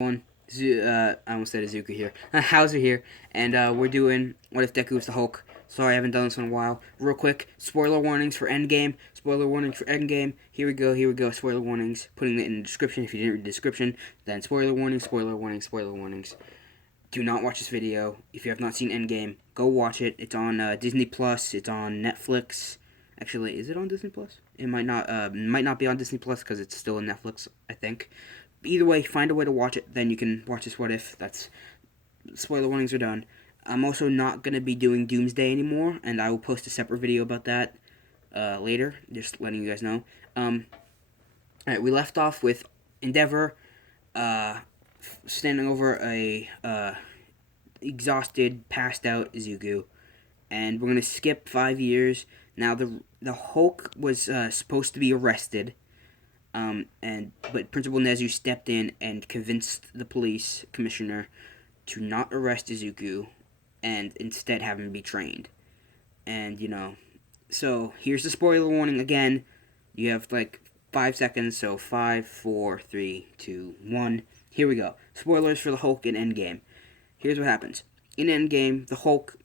One, I almost said Izuku here. Hauser here, and we're doing What If Deku was the Hulk. Sorry, I haven't done this in a while. Real quick, spoiler warnings for Endgame. Spoiler warnings for Endgame. Here we go. Here we go. Spoiler warnings. Putting it in the description. If you didn't read the description, then spoiler warnings. Spoiler warnings. Spoiler warnings. Do not watch this video if you have not seen Endgame. Go watch it. It's on Disney Plus. It's on Netflix. Actually, is it on Disney Plus? It might not be on Disney Plus because it's still on Netflix, I think. Either way, find a way to watch it. Then you can watch this What If. That's spoiler warnings are done. I'm also not gonna be doing Doomsday anymore, and I will post a separate video about that later. Just letting you guys know. All right, we left off with Endeavor uh, standing over a exhausted, passed out Izuku, and we're gonna skip 5 years. Now the Hulk was supposed to be arrested, but Principal Nezu stepped in and convinced the police commissioner to not arrest Izuku, and instead have him be trained. And so here's the spoiler warning again. You have like 5 seconds, so five, four, three, two, one. Here we go. Spoilers for the Hulk in Endgame. Here's what happens. In Endgame, the Hulk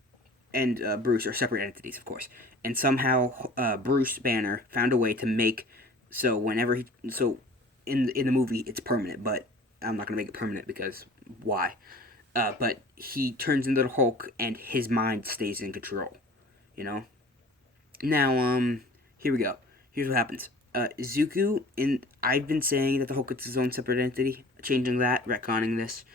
and Bruce are separate entities, of course. And somehow Bruce Banner found a way to make in the movie it's permanent, but I'm not gonna make it permanent because why? But he turns into the Hulk and his mind stays in control. You know. Now here we go. Here's what happens. Zuku in I've been saying that the Hulk is his own separate entity. Changing that, retconning this.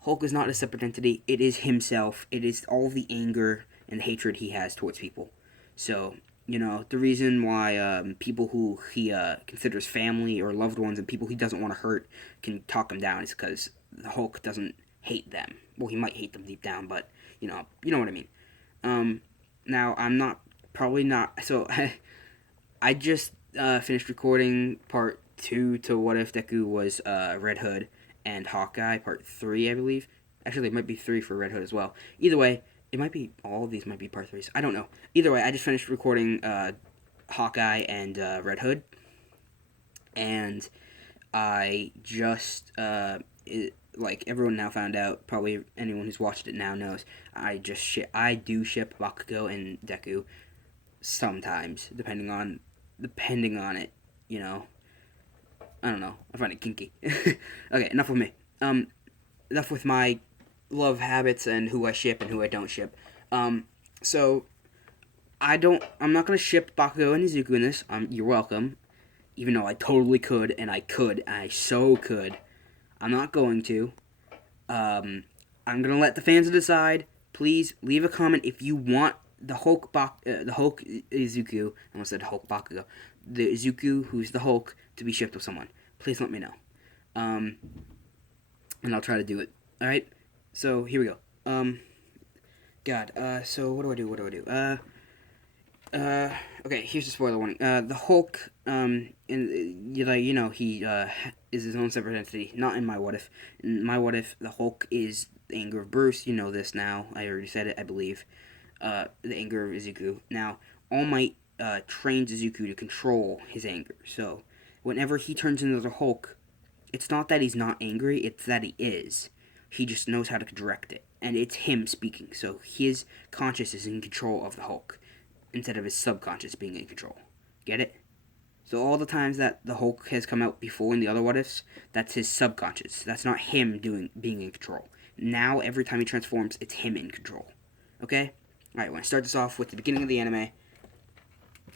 Hulk is not a separate entity. It is himself. It is all the anger and hatred he has towards people. So, the reason why people who he considers family or loved ones and people he doesn't want to hurt can talk him down is because the Hulk doesn't hate them. Well, he might hate them deep down, but, you know what I mean. Now, I'm not, probably not, so I just finished recording part 2 to What If Deku was Red Hood and Hawkeye, part 3, I believe. Actually, it might be 3 for Red Hood as well. Either way, it might be, all of these might be part 3s. I don't know. Either way, I just finished recording Hawkeye and Red Hood. And I just, like everyone now found out, probably anyone who's watched it now knows, I do ship Bakugo and Deku sometimes, depending on it, I don't know. I find it kinky. Okay, enough with me. Enough with my love habits and who I ship and who I don't ship. So I'm not gonna ship Bakugo and Izuku in this. You're welcome. Even though I totally could, and I so could. I'm not going to. I'm gonna let the fans decide. Please leave a comment if you want the Hulk Izuku. I almost said Hulk Bakugo. The Izuku who's the Hulk to be shipped with someone. Please let me know. And I'll try to do it. All right. So here we go. God. So what do I do? What do I do? Okay. Here's the spoiler warning. The Hulk. He is his own separate entity. Not in my What If. In my What If, the Hulk is the anger of Bruce. You know this now. I already said it, I believe. The anger of Izuku. Now, All Might trains Izuku to control his anger. So, whenever he turns into the Hulk, it's not that he's not angry, it's that he is. He just knows how to direct it. And it's him speaking. So, his conscious is in control of the Hulk instead of his subconscious being in control. Get it? So, all the times that the Hulk has come out before in the other What Ifs, that's his subconscious. That's not him being in control. Now, every time he transforms, it's him in control. Okay? Alright, when I start this off with the beginning of the anime,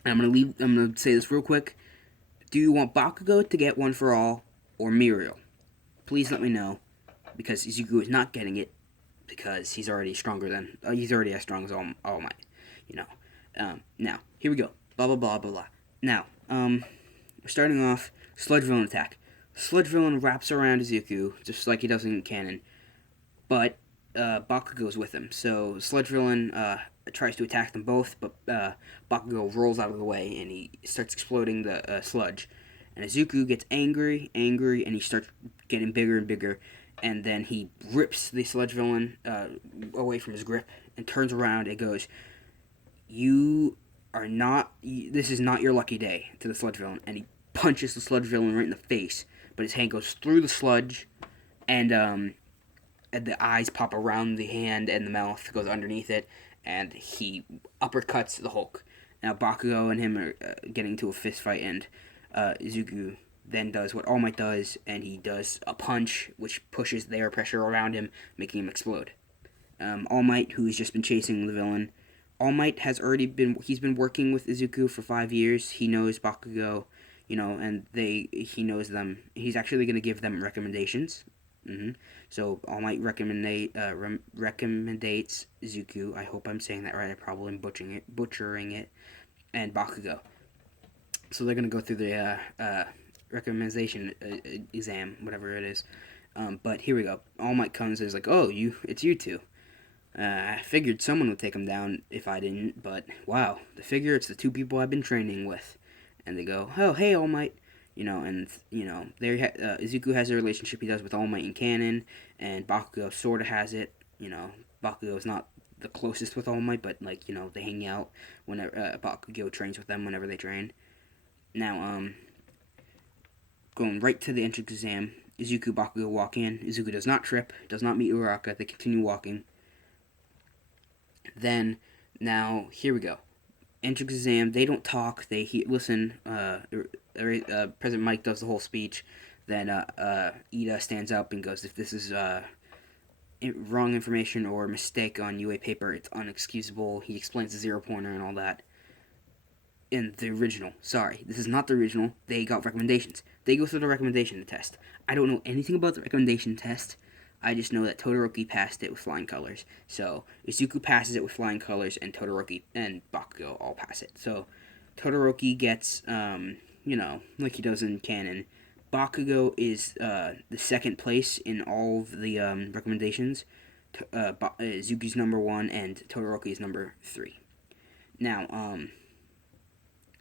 and I'm gonna say this real quick. Do you want Bakugo to get One for All or Muriel? Please let me know, because Izuku is not getting it because he's already as strong as All Might. Now here we go. Blah blah blah blah blah. Now, we're starting off. Sludge Villain attack. Sludge Villain wraps around Izuku just like he does in canon, but Bakugo's with him. So Sludge Villain tries to attack them both, but Bakugo rolls out of the way and he starts exploding the sludge. And Izuku gets angry, and he starts getting bigger and bigger. And then he rips the Sludge Villain away from his grip and turns around and goes, this is not your lucky day, to the Sludge Villain. And he punches the Sludge Villain right in the face, but his hand goes through the sludge and the eyes pop around the hand, and the mouth goes underneath it, and he uppercuts the Hulk. Now Bakugo and him are getting into a fist fight, and Izuku then does what All Might does, and he does a punch which pushes the air pressure around him, making him explode. All Might, who's just been chasing the villain, All Might he's been working with Izuku for 5 years. He knows Bakugo, and he knows them. He's actually going to give them recommendations. So All Might recommendates Izuku. I hope I'm saying that right. I probably am butchering it, and Bakugo. So they're gonna go through the recommendation exam, whatever it is. But here we go. All Might comes and is like, "Oh, it's you two. I figured someone would take him down if I didn't, but wow, it's the two people I've been training with." And they go, "Oh, hey, All Might." Izuku has a relationship he does with All Might in canon, and Bakugo sort of has it. Bakugo is not the closest with All Might, but they hang out whenever Bakugo trains with them whenever they train. Now, going right to the entrance exam, Izuku Bakugo walk in. Izuku does not trip, does not meet Uraraka. They continue walking. Then, now, here we go. Entrance exam, they don't talk, they listen. President Mike does the whole speech. Then Ida stands up and goes, "If this is wrong information or mistake on UA paper, it's unexcusable." He explains the 0-pointer and all that. In the original, sorry, this is not the original. They got recommendations. They go through the recommendation test. I don't know anything about the recommendation test. I just know that Todoroki passed it with flying colors. So Izuku passes it with flying colors, and Todoroki and Bakugo all pass it. So Todoroki gets, like he does in canon. Bakugo is the second place in all of the recommendations. Izuku's number 1, and Todoroki is number 3. Now,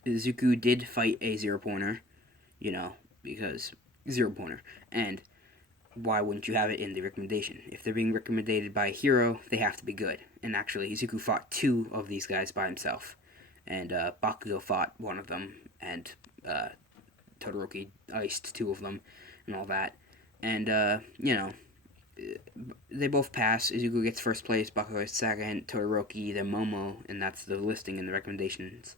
Izuku did fight a 0-pointer, because 0-pointer. And why wouldn't you have it in the recommendation? If they're being recommended by a hero, they have to be good. And actually, Izuku fought 2 of these guys by himself. And Bakugo fought one of them, and Todoroki iced 2 of them, and all that. And, they both pass. Izuku gets first place, Bakugo gets second, Todoroki, then Momo, and that's the listing in the recommendations.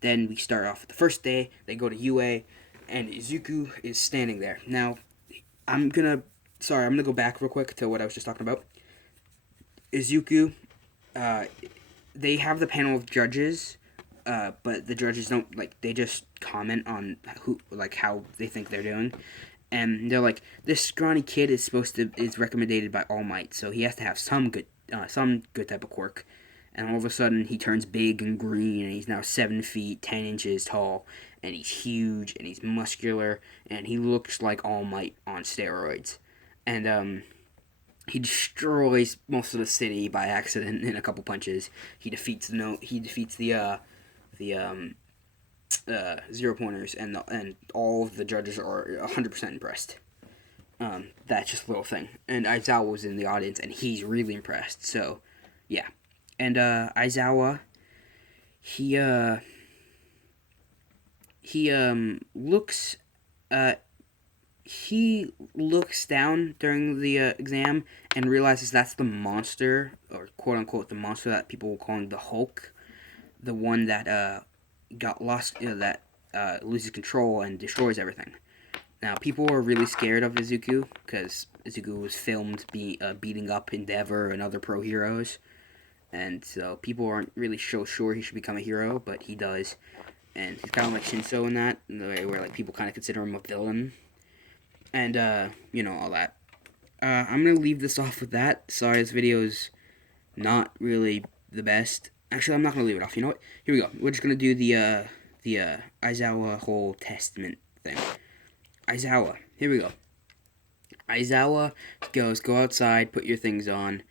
Then we start off the first day. They go to UA, and Izuku is standing there. Now, I'm gonna go back real quick to what I was just talking about. Izuku, they have the panel of judges, but the judges don't, they just comment on how they think they're doing. And they're like, this scrawny kid is recommended by All Might, so he has to have some good type of quirk. And all of a sudden, he turns big and green, and he's now 7 feet, 10 inches tall, and he's huge, and he's muscular, and he looks like All Might on steroids. And, he destroys most of the city by accident in a couple punches. He defeats the 0-pointers, and all of the judges are 100% impressed. That's just a little thing. And Aizawa was in the audience, and he's really impressed, so, yeah. And Aizawa, he looks down during the exam and realizes that's the monster, or quote unquote the monster that people were calling the Hulk, the one that got lost, that loses control and destroys everything. Now, people were really scared of Izuku because Izuku was filmed beating up Endeavor and other pro heroes. And so people aren't really so sure he should become a hero, but he does. And he's kind of like Shinso in that, in the way where people kind of consider him a villain. And, all that. I'm going to leave this off with that. Sorry, this video is not really the best. Actually, I'm not going to leave it off. You know what? Here we go. We're just going to do the Aizawa whole testament thing. Aizawa. Here we go. Aizawa goes, go outside, put your things on.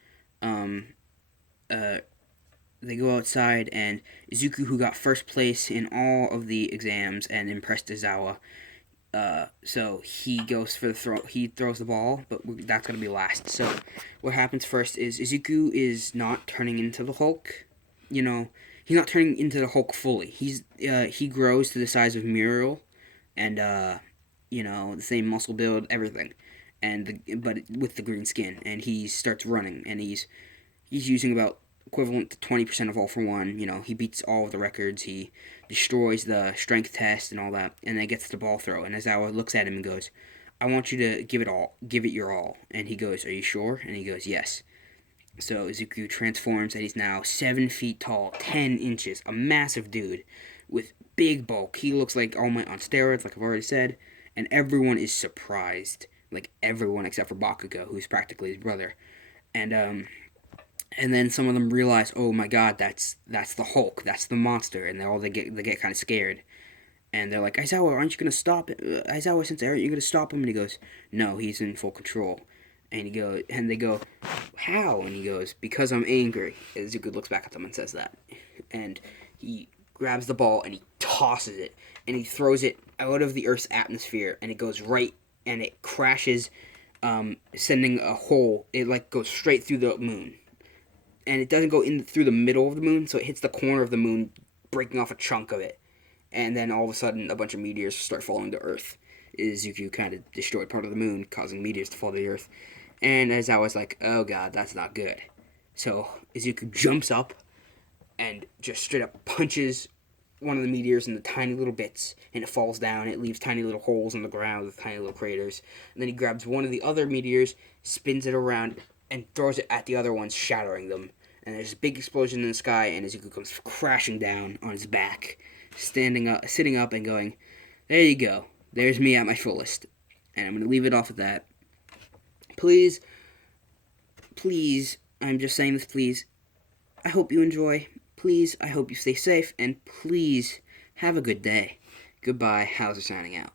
They go outside, and Izuku, who got first place in all of the exams and impressed Aizawa, so he goes for the throw. He throws the ball, but that's gonna be last. So what happens first is Izuku is not turning into the Hulk. He's not turning into the Hulk fully. He grows to the size of Muriel, and the same muscle build, everything. but with the green skin, and he starts running, and he's using about equivalent to 20% of All For One. He beats all of the records. He destroys the strength test and all that, and then gets the ball throw. And Aizawa looks at him and goes, "I want you to give it your all." And he goes, "Are you sure?" And he goes, "Yes." So Izuku transforms, and he's now 7 feet tall, 10 inches, a massive dude with big bulk. He looks like All Might on steroids, like I've already said, and everyone is surprised, like everyone except for Bakugo, who's practically his brother. And then some of them realize, oh my God, that's the Hulk, that's the monster, and they get kind of scared, and they're like, Aizawa, aren't you gonna stop it? Aizawa Sensei, aren't you gonna stop him? And he goes, no, he's in full control. And they go, how? And he goes, because I'm angry. And Zuko looks back at them and says that, and he grabs the ball and he tosses it, and he throws it out of the Earth's atmosphere, and it goes right, and it crashes, sending a hole. It like goes straight through the moon. And it doesn't go in through the middle of the moon, so it hits the corner of the moon, breaking off a chunk of it. And then all of a sudden, a bunch of meteors start falling to Earth. Izuku kind of destroyed part of the moon, causing meteors to fall to the Earth. And as I was like, oh God, that's not good. So Izuku jumps up and just straight up punches one of the meteors into tiny little bits, and it falls down. It leaves tiny little holes in the ground with tiny little craters. And then he grabs one of the other meteors, spins it around, and throws it at the other ones, shattering them. And there's a big explosion in the sky, and Izuku comes crashing down on his back, sitting up and going, there you go. There's me at my fullest. And I'm going to leave it off at that. Please, I'm just saying this, please, I hope you enjoy. Please, I hope you stay safe. And please, have a good day. Goodbye. Hauser signing out.